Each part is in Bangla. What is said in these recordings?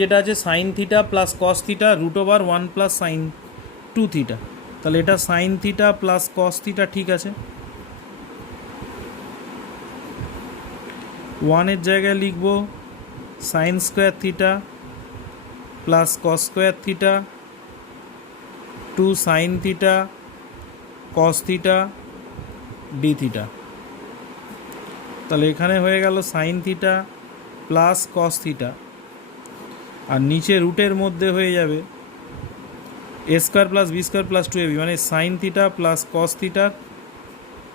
যেটা আছে sine theta plus cos theta root over 1 plus sine 2 theta, তাহলে এটা sine theta plus cos theta ঠিক আছে। 1-এর জায়গায় লিখব sine square theta plus cos square theta 2 sine theta cos theta d theta. তাহলে এখানে হয়ে গেল sine theta plus cos theta, আর নিচে রুটের মধ্যে হয়ে যাবে a square plus b square plus 2ab, মানে সাইন থিটা প্লাস কস থিটার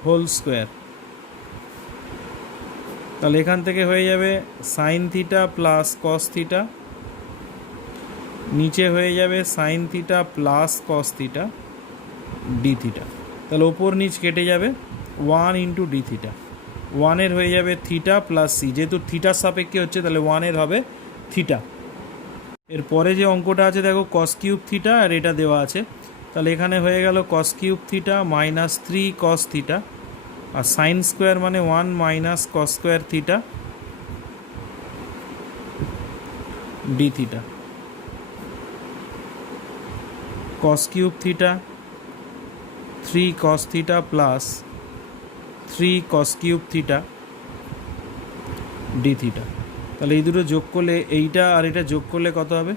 হোল স্কোয়ার। তাহলে এখান থেকে হয়ে যাবে sign theta plus cos theta, নিচে হয়ে যাবে sign theta plus cos theta d theta. তাহলে ওপর নিচ কেটে যাবে 1 ইন্টু ডি থিটা। 1-এর হয়ে যাবে থিটা প্লাস সি, যেহেতু থিটার সাপেক্ষে হচ্ছে তাহলে 1-এর হবে থিটা। এরপরে যে অঙ্কটা আছে দেখো কস কিউব থিটা, আর এটা দেওয়া আছে, তাহলে এখানে হয়ে গেল cos cube theta minus 3 cos theta, আর সাইন স্কোয়ার মানে 1 minus cos square theta d theta. Cos cube theta 3 cos theta plus 3 cos cube theta d theta. তাহলে এই দুটো যোগ করলে এইটা আর এটা যোগ করলে কত হবে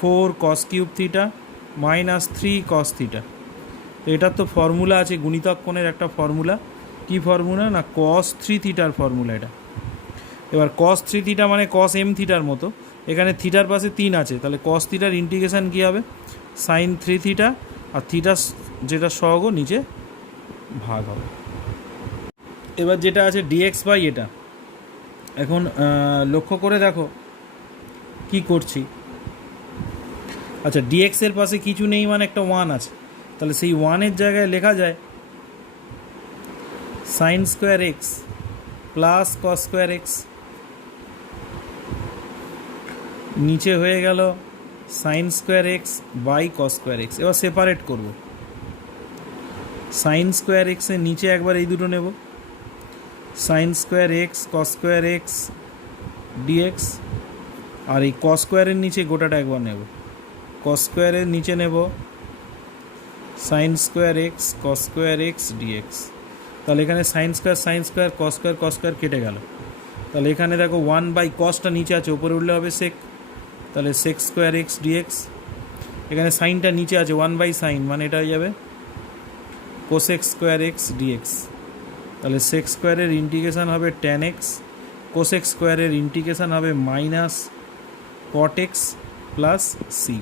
4 কস cube theta minus 3 cos theta. তো এটার তো ফর্মুলা আছে, গুণিতক কোণের একটা ফর্মুলা। কি ফর্মুলা না কস 3 থিটার ফর্মুলা এটা। এবার কস 3 থিটা মানে কস এম থিটার মতো, এখানে থিটার পাশে 3 আছে, তাহলে কস থিটার ইন্টিগ্রেশন কী হবে সাইন 3 থিটা, আর থিটা যেটা সহগ নিচে ভাগ হবে। এবার যেটা আছে ডিএক্স বাই এটা, এখন লক্ষ্য করে দেখো কি করছি। আচ্ছা ডিএক্সের পাশে কিছু নেই মানে একটা 1 আছে, তাহলে সেই 1-এর জায়গায় লেখা যায় sine square x plus cos square x, নিচে হয়ে গেল sine square x by cos square x. এবার সেপারেট করব, সাইন স্কোয়ার এক্সের নিচে একবার এই দুটো নেব, sine square x cos square x dx, আর এই কস স্কোয়ারের নিচে গোটাটা একবার নেব, কস স্কোয়ারের নিচে নেব sine square x cos square x d x. তাহলে এখানে সাইন স্কোয়ার কস স্কোয়ার কেটে গেল। তাহলে এখানে দেখো 1 বাই কসটা নিচে আছে, উপরে উঠলে হবে সেক, তাহলে সেক স্কোয়ার এক্স ডিএক্স। এখানে সাইনটা নিচে আছে 1 বাই সাইন, মানে এটা হয়ে যাবে কোসেক স্কোয়ার এক্স ডিএক্স। তাহলে সেক স্কোয়ারের ইন্টিগ্রেশান হবে ট্যান এক্স, কোসেক স্কোয়ারের ইন্টিগ্রেশান হবে minus cot x plus C.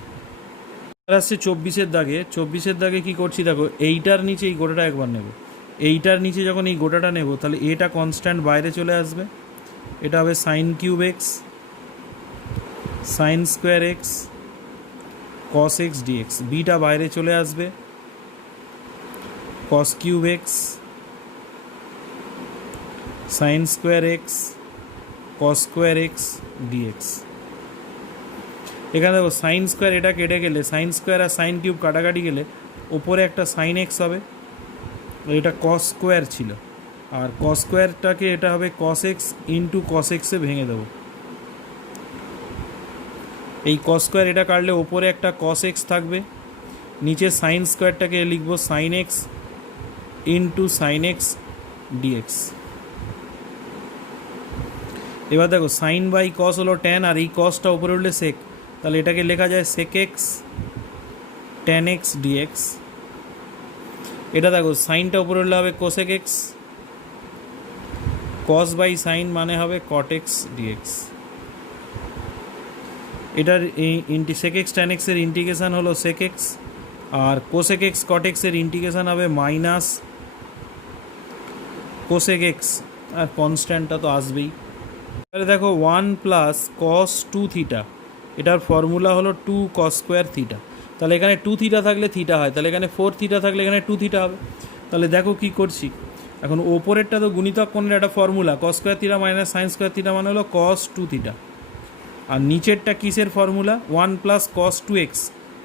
আসছে 24-এর দাগে। 24-এর দাগে কী করছি দেখো, এইটার নিচে এই গোটাটা একবার নেব, এইটার নিচে যখন এই গোটাটা নেব তাহলে এটা কনস্ট্যান্ট বাইরে চলে আসবে, এটা হবে sine cube x sine square x cos x dx, বিটা বাইরে চলে আসবে cos cube x sine square x cos square x dx. এখানে দেখো সাইন স্কোয়ার এটা কেটে গেলে, সাইন স্কোয়ার আর সাইন কিউব কাটাকাটি গেলে ওপরে একটা সাইন এক্স হবে, এটা কস স্কোয়ার ছিল, আর কস স্কোয়ারটাকে এটা হবে কস এক্স ইন্টু কস এক্সে ভেঙে দেবো। এই কস স্কোয়ার এটা কাটলে ওপরে একটা কস এক্স থাকবে, নিচে সাইন স্কোয়ারটাকে লিখব sine x into sine x dx. এবার দেখো সাইন বাই কস হলো ট্যান, আর এই কসটা উপরে উঠলে সেক, তাহলে এটাকে লেখা যায় sec x tan x d x. এটা দেখো সাইনটা উপরে উঠলে হবে cosec x, cos by sine মানে হবে কট এক্স ডিএক্স। এটার সেক এক্স ট্যান এক্সের ইন্টিগ্রেশান হলো সেক এক্স, আর কোসেক এক্স কট এক্সের ইন্টিগ্রেশান হবে মাইনাস কোসেক এক্স, আর কনস্ট্যান্টটা তো আসবেই। তাহলে দেখো 1 প্লাস কস 2 থিটা, এটার ফর্মুলা হলো 2 কস স্কোয়ার থিটা। তাহলে এখানে 2 থিটা থাকলে থিটা হয়, তাহলে এখানে 4 থিটা থাকলে এখানে 2 থিটা হবে। তাহলে দেখো কি করছি, এখন ওপরেরটা তো গুণিতক কোণের একটা ফর্মুলা, কস square theta minus sine square theta মানে হলো কস 2 থিটা, আর নিচেরটা কিসের ফর্মুলা 1 প্লাস কস 2x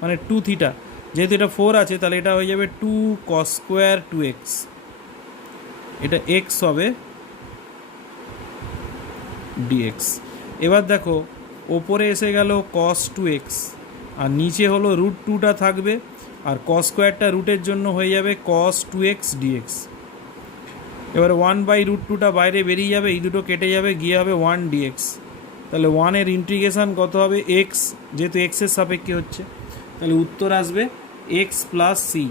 মানে 2 থিটা, যেহেতু এটা 4 আছে তাহলে এটা হয়ে যাবে 2 কস স্কোয়ার 2x, এটা x হবে ডিএক্স। এবার দেখো ওপরে এসে গেল কস টু এক্স, আর নিচে হলো রুট টুটা থাকবে, আর কস স্কোয়ারটা রুটের জন্য হয়ে যাবে কস টু এক্স ডিএক্স। এবার 1/√2টা বাইরে বেরিয়ে যাবে, এই দুটো কেটে যাবে, গিয়ে হবে 1 ডিএক্স। তাহলে 1-এর ইন্টিগ্রেশান কত হবে? এক্স, যেহেতু এক্সের সাপেক্ষে হচ্ছে, তাহলে উত্তর আসবে এক্স প্লাস সি।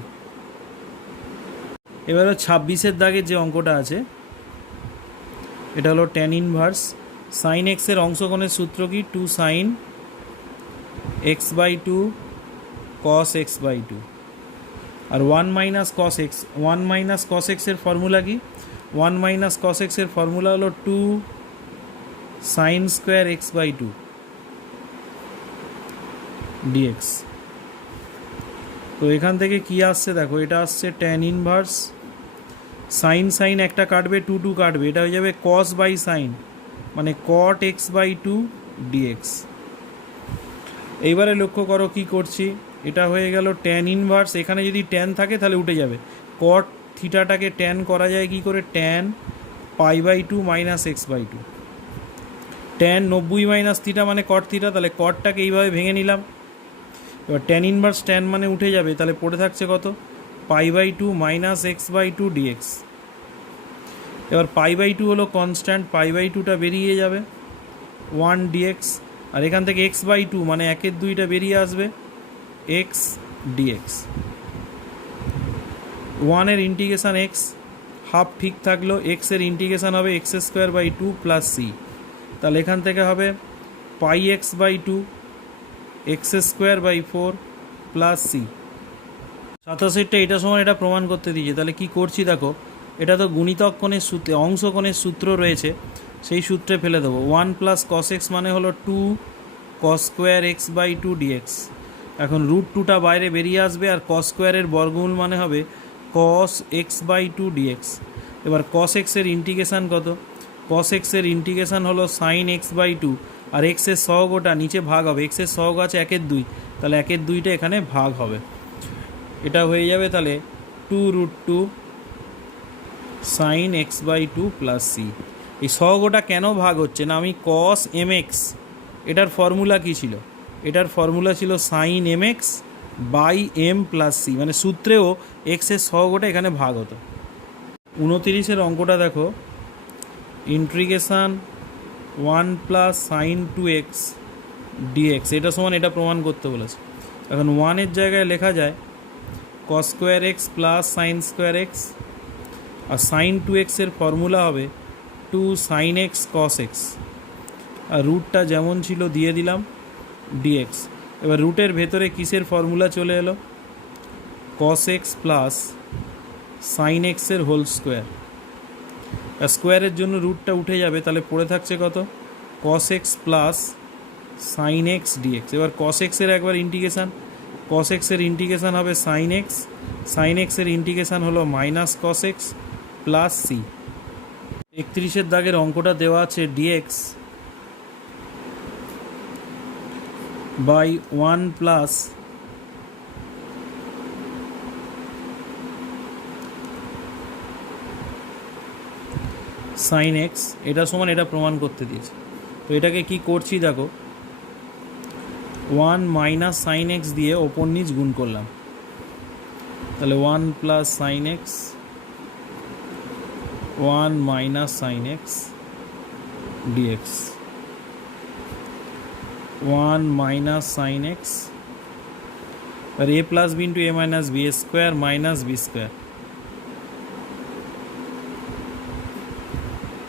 এবারে 26-এর দাগের যে অঙ্কটা আছে এটা হলো ট্যান ইনভার্স সাইন এক্সের অংশকোণের সূত্র কি? 2 সাইন x/2 cos x/2, আর 1 মাইনাস কস এক্স, 1 মাইনাস কস এক্সের ফর্মুলা কি? 1 মাইনাস কস এক্সের ফর্মুলা হলো 2 সাইন স্কোয়ার x/2 dx। তো এখান থেকে কি আসছে দেখো, এটা আসছে ট্যান ইনভার্স সাইন সাইন একটা কাটবে, 2 কাটবে, এটা হয়ে যাবে কস বাই সাইন, মানে কট x/2 dx। এইবারে লক্ষ্য করো কি করছি, এটা হয়ে গেল ট্যান ইনভার্স, এখানে যদি ট্যান থাকে তাহলে উঠে যাবে, কট থিটাটাকে ট্যান করা যায় কি করে? Tan π/2 minus x/2, tan 90 minus theta মানে কট থিটা, তাহলে কটটাকে এইভাবে ভেঙে নিলাম। এবার ট্যান ইনভার্স ট্যান মানে উঠে যাবে, তাহলে পড়ে থাকছে কত? π/2 মাইনাস x/2 dx। এবার π/2 হলো কনস্ট্যান্ট, π/2টা বেরিয়ে যাবে 1 dx, আর এখান থেকে x/2 মানে 1/2টা বেরিয়ে আসবে x dx। 1-এর ইন্টিগ্রেশান এক্স, হাফ ঠিক থাকলো, এক্সের ইন্টিগ্রেশান হবে x²/2 প্লাস সি, তাহলে এখান থেকে হবে πx/2 x²/4 প্লাস সি। 87টা এটা সময় এটা প্রমাণ করতে দিয়েছে, তাহলে কি করছি দেখো, এটা তো গুণিতক কোণের সূত্রে, অংশ কোণের সূত্র রয়েছে, সেই সূত্রে ফেলে দেবো। 1 প্লাস কস এক্স মানে হলো 2 কস স্কোয়ার x/2 dx। এখন √2টা বাইরে বেরিয়ে আসবে, আর কস স্কোয়ারের বর্গমূল মানে হবে কস x/2 dx। এবার কস এক্সের ইন্টিগ্রেশান কত? কস এক্সের ইন্টিগ্রেশান হলো সাইন x/2, আর এক্সের সহগ ওটা নিচে ভাগ হবে, এক্সের সহগ আছে 1/2, তাহলে 1/2টা এখানে ভাগ হবে, এটা হয়ে যাবে তাহলে 2√2 সাইন x/2 প্লাস সি। এই সহগটা কেন ভাগ হচ্ছে না? আমি কস mx, এটার ফর্মুলা কী ছিল? এটার ফর্মুলা ছিল sine mx by M plus C, মানে সূত্রেও এক্সের সহগটা এখানে ভাগ হতো। 29-এর অঙ্কটা দেখো, integration 1 plus sign 2x dx, এটা সমান এটা প্রমাণ করতে বলেছে। এখন 1-এর জায়গায় লেখা যায় cos square x plus sine square x, আর সাইন 2x-এর ফর্মুলা হবে 2 সাইন এক্স কস এক্স, আর রুটটা যেমন ছিল দিয়ে দিলাম dx। এবার রুটের ভেতরে কিসের ফর্মুলা চলে এলো? কস এক্স প্লাস সাইন এক্সের হোল স্কোয়ার, আর স্কোয়ারের জন্য রুটটা উঠে যাবে, তাহলে পড়ে থাকছে কত? Cos x plus sine x dx. এবার কস এক্সের একবার ইন্টিগ্রেশান, কস এক্সের ইন্টিগ্রেশান হবে সাইন এক্স, সাইন এক্সের ইন্টিগ্রেশান হলো minus cos x plus c. 31-এর দাগের অঙ্কটা দেওয়া আছে dx by 1 plus sine x, এটা সমান এটা প্রমাণ করতে দিয়েছে। তো এটাকে কি করছি দেখো, 1 মাইনাস সাইন এক্স দিয়ে ওপর নিচ গুণ করলাম, তাহলে 1 plus sine x 1 minus sine x dx, 1 minus sine x, আর a plus b into a minus b square minus b square,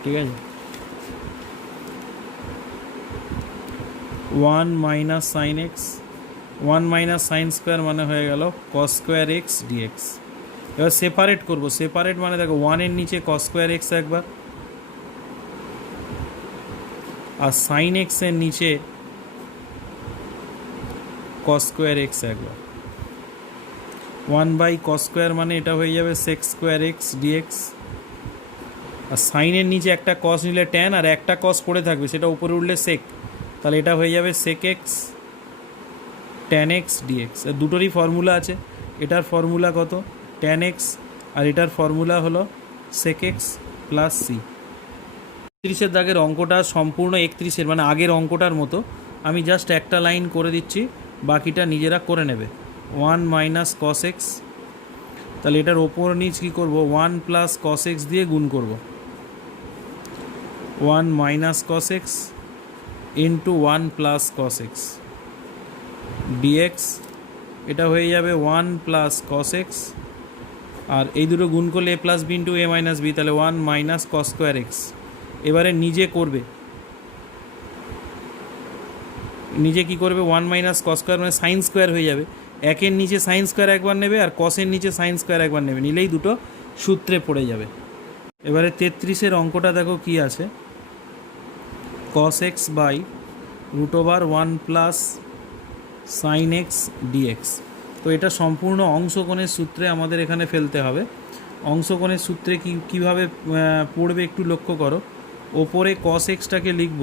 ঠিক আছে। 1 minus sine x, 1 minus sine square মানে হয়ে গেল কস স্কোয়ার এক্স ডিএক্স। এবার সেপারেট করবো, সেপারেট মানে দেখো 1-এর নিচে কস স্কোয়ার এক্স একবার, আর সাইন এক্সের নিচে কস স্কোয়ার এক্স একবার। 1 বাই কস স্কোয়ার মানে এটা হয়ে যাবে সেক স্কোয়ার এক্স ডিএক্স, আর সাইনের নিচে একটা কস নিলে ট্যান, আর একটা কস পড়ে থাকবে, সেটা উপরে উঠলে সেক, তাহলে এটা হয়ে যাবে sec x tan x dx. আর দুটোরই ফর্মুলা আছে, এটার ফর্মুলা কত? ট্যান এক্স, আর এটার ফর্মুলা হলো সেক এক্স প্লাস সি। 31-এর দাগের অঙ্কটা সম্পূর্ণ 31-এর মানে আগের অঙ্কটার মতো, আমি জাস্ট একটা লাইন করে দিচ্ছি, বাকিটা নিজেরা করে নেবে। 1 মাইনাস কস এক্স, তাহলে এটার ওপর নিচ কী করব, 1 প্লাস কস এক্স দিয়ে গুণ করব। 1 minus cos x into 1 plus cos x d x, এটা হয়ে যাবে 1 প্লাস কস এক্স, আর এই দুটো গুণ করলে এ plus b into a minus B, তাহলে 1 মাইনাস কস স্কোয়ার এক্স। এবারে নিজে করবে, নিজে কি করবে, 1 মাইনাস কস স্কোয়ার মানে সাইন স্কোয়ার হয়ে যাবে। একের নিচে সাইন স্কোয়ার একবার নেবে আর কসের নিচে সাইন স্কোয়ার একবার নেবে, নিলেই দুটো সূত্রে পড়ে যাবে। এবারে 33-এর অঙ্কটা দেখো কি আছে, cos x by root over 1 plus sine x dx. তো এটা সম্পূর্ণ অংশকোণের সূত্রে আমাদের এখানে ফেলতে হবে। অংশকোণের সূত্রে কীভাবে পড়বে একটু লক্ষ্য করো। ওপরে কস এক্সটাকে লিখব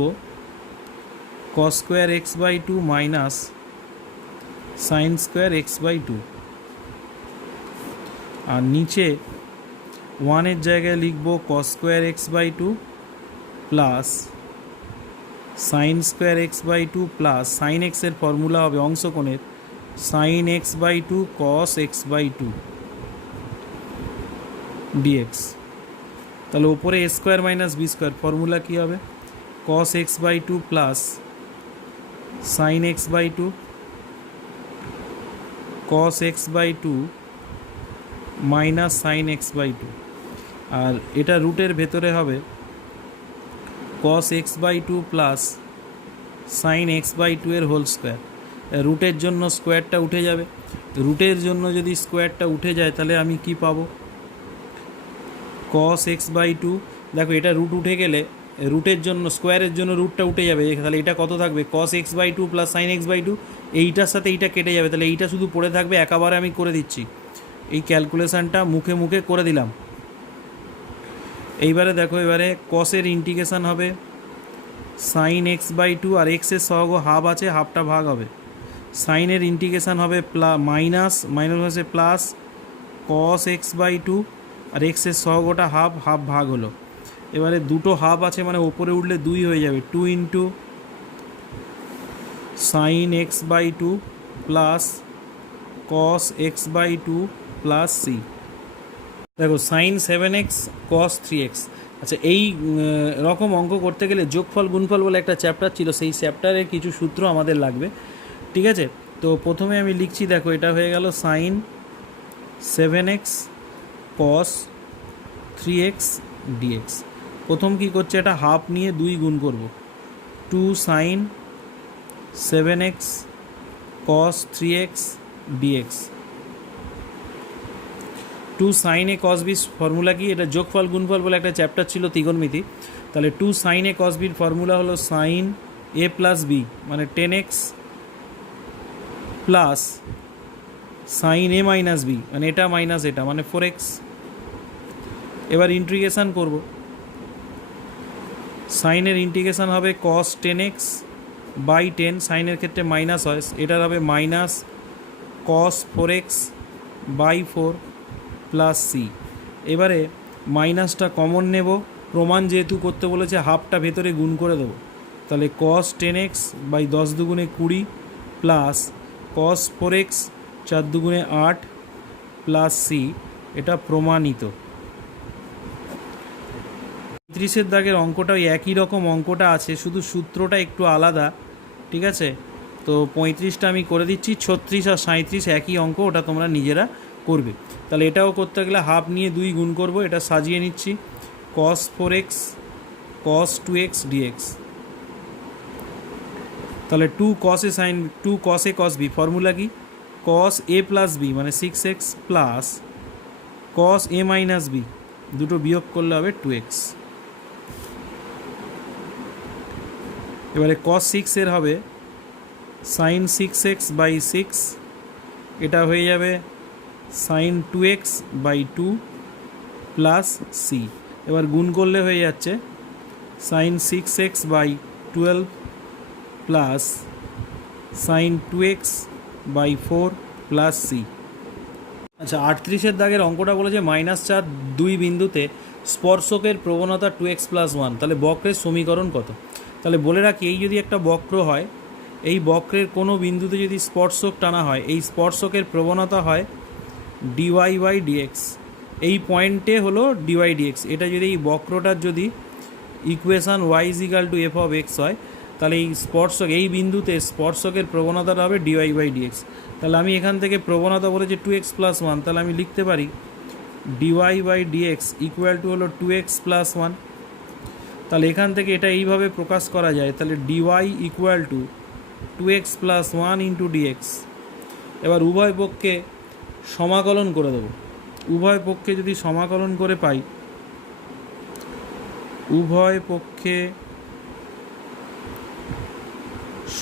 cos square x by 2 minus sine square x by 2, আর নিচে 1-এর জায়গায় লিখব cos square x by 2 plus sine square x by 2 plus sine এক্সের ফর্মুলা হবে অংশকোণের sine x by 2 cos x by 2 dx. তাহলে ওপরে a square minus b square, formula কী হবে, cos x by 2 plus sine x by 2 cos x by 2 minus sine x by 2, আর এটা রুটের ভেতরে হবে cos x by 2 plus sine x by 2 এর হোল স্কোয়ার। রুটের জন্য স্কোয়ারটা উঠে যাবে, রুটের জন্য যদি স্কোয়ারটা উঠে যায় তাহলে আমি কি পাবো, কস এক্স বাই 2, দেখো এটা রুট উঠে গেলে রুটের জন্য স্কোয়ারের জন্য রুটটা উঠে যাবে, তাহলে এটা কত থাকবে, cos x by 2 plus sine x by 2, এইটার সাথে এইটা কেটে যাবে, তাহলে এইটা শুধু পড়ে থাকবে। একেবারে আমি করে দিচ্ছি, এই ক্যালকুলেশানটা মুখে মুখে করে দিলাম। এইবারে দেখো, এবারে কসের ইন্টিগ্রেশান হবে সাইন এক্স বাই 2, আর এক্সের সহগ হাফ আছে, হাফটা ভাগ হবে। সাইনের ইন্টিগ্রেশান হবে মাইনাস হচ্ছে প্লাস কস এক্স বাই 2, আর এক্সের সহগটা হাফ, হাফ ভাগ হলো। এবারে দুটো হাফ আছে মানে ওপরে উঠলে 2 হয়ে যাবে, 2 into sine x by 2 plus cos x by 2 plus C. দেখো সাইন 7x কস 3x। আচ্ছা, এই রকম অঙ্ক করতে গেলে যোগফল গুণফল বলে একটা চ্যাপ্টার ছিল, সেই চ্যাপ্টারের কিছু সূত্র আমাদের লাগবে, ঠিক আছে। তো প্রথমে আমি লিখছি, দেখো এটা হয়ে গেল sign 7x cos 3x dx. প্রথম কি করছে, এটা হাফ নিয়ে 2 গুণ করব, 2 sign 7x cos 3x dx. 2 sign এ কস বি ফর্মুলা কি, এটা যোগফল গুণফল বলে একটা চ্যাপ্টার ছিল ত্রিকোণমিতি। তাহলে 2 সাইন এ কস বির ফর্মুলা হলো সাইন এ প্লাস বি মানে 10x প্লাস সাইন এ মাইনাস বি মানে এটা মাইনাস এটা মানে 4x। এবার ইন্টিগ্রেশান করব, সাইনের ইন্টিগ্রেশান হবে কস 10x বাই 10, সাইনের ক্ষেত্রে মাইনাস হয়, এটার হবে minus cos 4x by 4 plus C. এবারে মাইনাসটা কমন নেব, প্রমাণ যেহেতু করতে বলেছে হাফটা ভেতরে গুণ করে দেবো, তাহলে কস 10x বাই 10 দুগুণে 20 প্লাস কস 4x 4 দুগুণে 8 প্লাস সি, এটা প্রমাণিত। 35-এর দাগের অঙ্কটা ওই একই রকম অঙ্কটা আছে, শুধু সূত্রটা একটু আলাদা, ঠিক আছে। তো 35টা আমি করে দিচ্ছি, 36 আর 37 একই অঙ্ক, ওটা তোমরা নিজেরা করবে। তাহলে এটাও করতে গেলে হাফ নিয়ে 2 গুণ করব, এটা সাজিয়ে নিচ্ছি, cos 4x cos 2x dx। তাহলে 2 cos a sin 2 cos a cos b, formula কি, cos a প্লাস b মানে 6x plus cos a minus b, দুটো বিয়োগ করলে হবে 2x। এবারে cos 6 এর হবে sin 6x বাই 6, এটা হয়ে যাবে sin 2x by 2 plus C. এবার গুণ করলে হয়ে যাচ্ছে sin 6x by 12 plus sin 2x by 4 plus C. আচ্ছা, 38-এর দাগের অঙ্কটা বলেছে -4 2 বিন্দুতে স্পর্শকের প্রবণতা 2x প্লাস 1, তাহলে বক্রের সমীকরণ কত। তাহলে বলে রাখি, এই যদি একটা বক্র হয়, এই বক্রের কোনো বিন্দুতে যদি স্পর্শক টানা হয়, এই স্পর্শকের প্রবণতা হয় ডিওয়াই বাই ডিএক্স। এই পয়েন্টে হলো ডিওয়াই ডিএক্স। এটা যদি এই বক্রটার যদি equation y is equal to f of x হয়, তাহলে এই স্পর্শক, এই বিন্দুতে স্পর্শকের প্রবণতাটা হবে ডিওয়াই বাই ডিএক্স। তাহলে আমি এখান থেকে প্রবণতা বলেছি 2x + 1, তাহলে আমি লিখতে পারি d y by d x equal to হলো 2x + 1। তাহলে এখান থেকে এটা এইভাবে প্রকাশ করা যায়, তাহলে d y equal to 2x + 1 into d x. এবার উভয় পক্ষে সমাকলন করে দেবো। উভয় পক্ষে যদি সমাকলন করে পাই, উভয় পক্ষে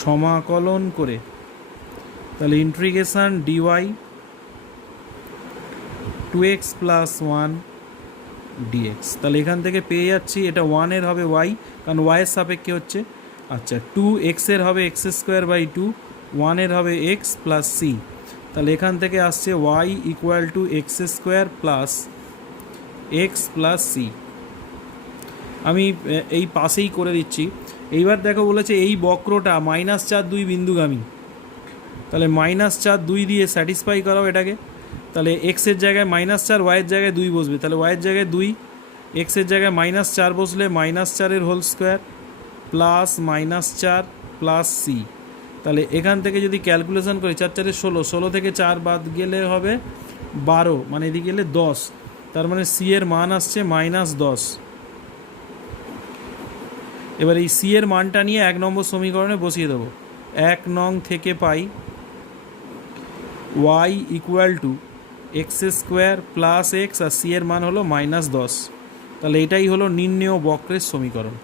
সমাকলন করে, তাহলে ইন্টিগ্রেশন ডিওয়াই 2x + 1 ডিএক্স। তাহলে এখান থেকে পেয়ে যাচ্ছি এটা 1-এর হবে y, কারণ y-এর সাপেক্ষে হচ্ছে। আচ্ছা, 2x-এর হবে x²/2, 1-এর হবে x প্লাস c। তাহলে এখান থেকে আসছে y equal to x² plus x plus c। আমি এই পাশেই করে দিচ্ছি। এইবার দেখো বলেছে এই বক্রটা -4, 2 বিন্দুগামী। তাহলে -4, 2 দিয়ে স্যাটিসফাই করাও এটাকে। তাহলে এক্সের জায়গায় -4, ওয়াইয়ের জায়গায় 2 বসবে। তাহলে ওয়াইয়ের জায়গায় 2, এক্সের জায়গায় -4 বসলে -4-এর whole square plus -4 plus c. তাহলে এখান থেকে যদি ক্যালকুলেশন করি 4 4 16, 16 থেকে 4 বাদ গেলে হবে 12, মানে এদিকে গেলে 10। তার মানে সি এর মান আসছে -10। এবার এই সি এর মানটা নিয়ে 1 নম্বর সমীকরণে বসিয়ে দেবো। 1 নং থেকে পাই y equal to x² plus x, আর সি এর মান হলো -10। তাহলে এটাই হলো নির্ণেয় বক্রের সমীকরণ।